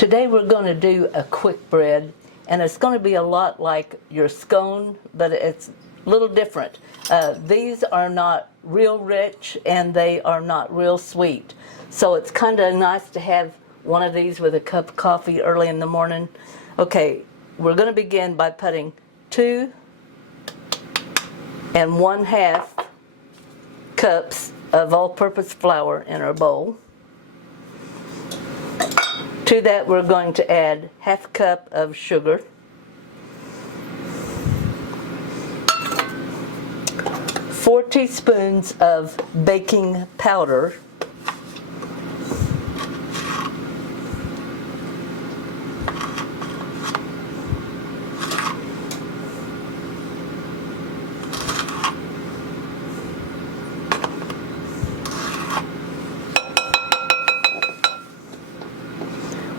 Today we're going to do a quick bread, and it's going to be a lot like your scone, but it's a little different. These are not real rich and they are not real sweet. So it's kind of nice to have one of these with a cup of coffee early in the morning. Okay, we're going to begin by putting 2 1/2 cups of all-purpose flour in our bowl. To that we're going to add 1/2 cup of sugar, 4 teaspoons of baking powder,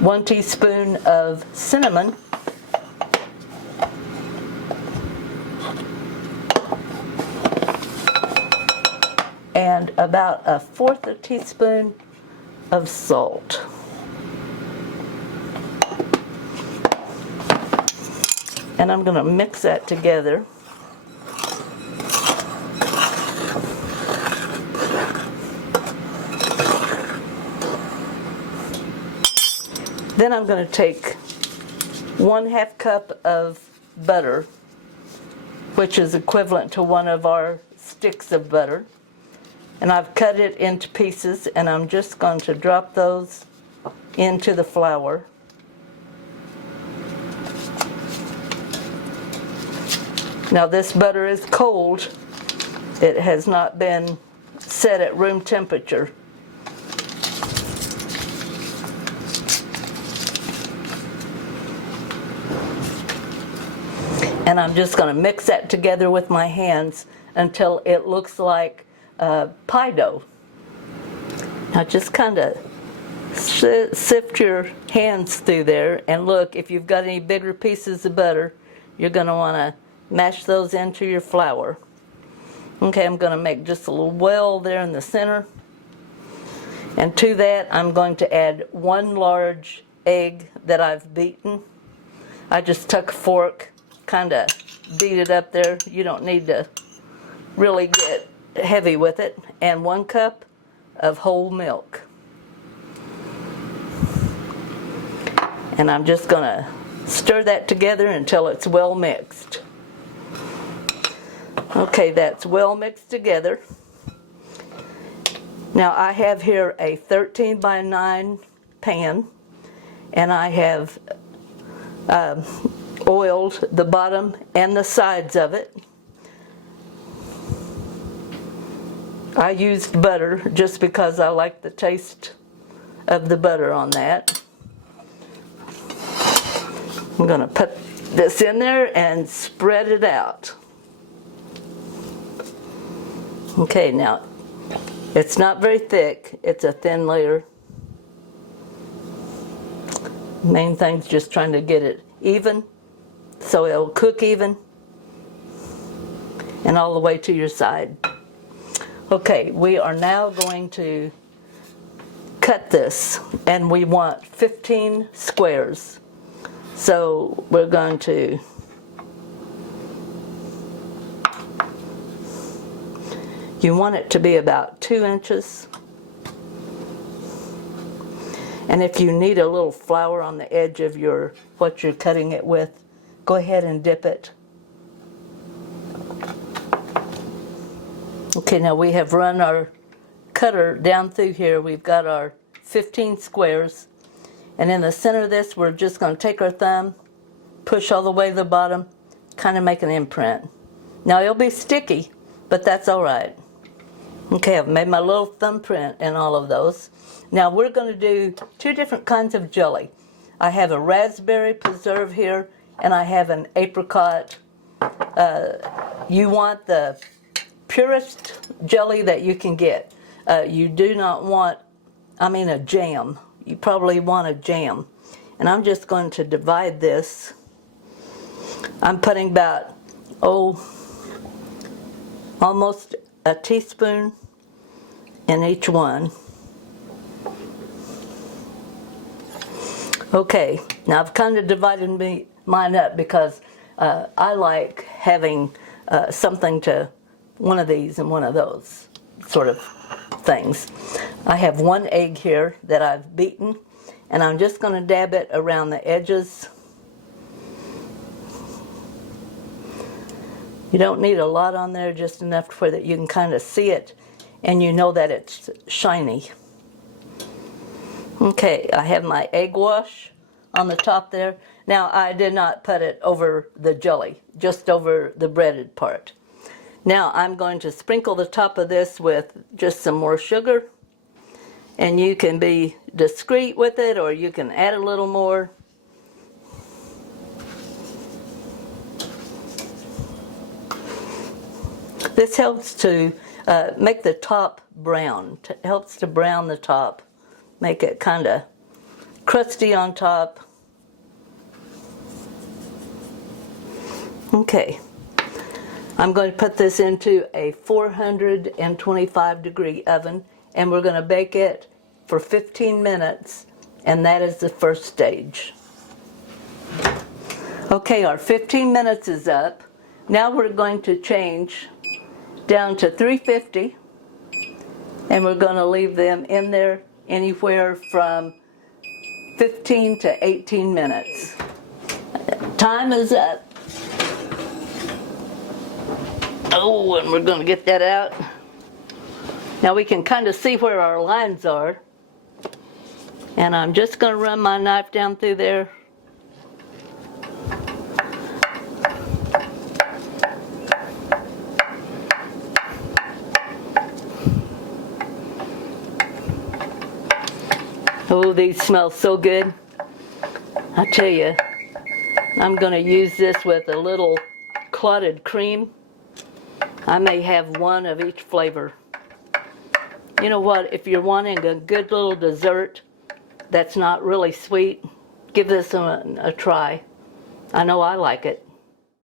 one teaspoon of cinnamon, and about 1/4 teaspoon of salt. And I'm going to mix that together. Then I'm going to take 1/2 cup of butter, which is equivalent to one of our sticks of butter. And I've cut it into pieces, and I'm just going to drop those into the flour. Now this butter is cold. It has not been set at room temperature. And I'm just going to mix that together with my hands until it looks like pie dough. Now just kind of sift your hands through there, and look, if you've got any bigger pieces of butter, you're going to want to mash those into your flour. Okay, I'm going to make just a little well there in the center. And to that I'm going to add 1 large egg that I've beaten. I just took a fork, kind of beat it up there. You don't need to really get heavy with it. And 1 cup of whole milk. And I'm just going to stir that together until it's well mixed. Okay, that's well mixed together. Now I have here a 13 by 9 pan, and I have oiled the bottom and the sides of it. I used butter just because I like the taste of the butter on that. I'm going to put this in there and spread it out. Okay, now it's not very thick, it's a thin layer. Main thing's just trying to get it even so it'll cook even and all the way to your side. Okay, we are now going to cut this, and we want 15 squares. So we're going to you want it to be about 2 inches. And if you need a little flour on the edge of what you're cutting it with, go ahead and dip it. Okay, now we have run our cutter down through here. We've got our 15 squares. And in the center of this, we're just going to take our thumb, push all the way to the bottom, kind of make an imprint. Now it'll be sticky, but that's all right. Okay, I've made my little thumbprint in all of those. Now we're going to do 2 different kinds of jelly. I have a raspberry preserve here, and I have an apricot. You want the purest jelly that you can get. You do not want, a jam. You probably want a jam. And I'm just going to divide this. I'm putting about, almost a teaspoon in each one. Okay, now I've kind of divided mine up because I like having something to, one of these and one of those sort of things. I have one egg here that I've beaten, and I'm just going to dab it around the edges. You don't need a lot on there, just enough for that you can kind of see it and you know that it's shiny. Okay, I have my egg wash on the top there. Now, I did not put it over the jelly, just over the breaded part. Now, I'm going to sprinkle the top of this with just some more sugar. And you can be discreet with it, or you can add a little more. This helps to make the top brown. Helps to brown the top. Make it kind of crusty on top. Okay, I'm going to put this into a 425 degree oven, and we're going to bake it for 15 minutes, and that is the first stage. Okay, our 15 minutes is up. Now we're going to change down to 350, and we're going to leave them in there anywhere from 15 to 18 minutes. Time is up. Oh, and we're going to get that out. Now we can kind of see where our lines are. And I'm just going to run my knife down through there. Oh, these smell so good. I tell you, I'm going to use this with a little clotted cream. I may have one of each flavor. You know what, if you're wanting a good little dessert that's not really sweet, give this a try. I know I like it.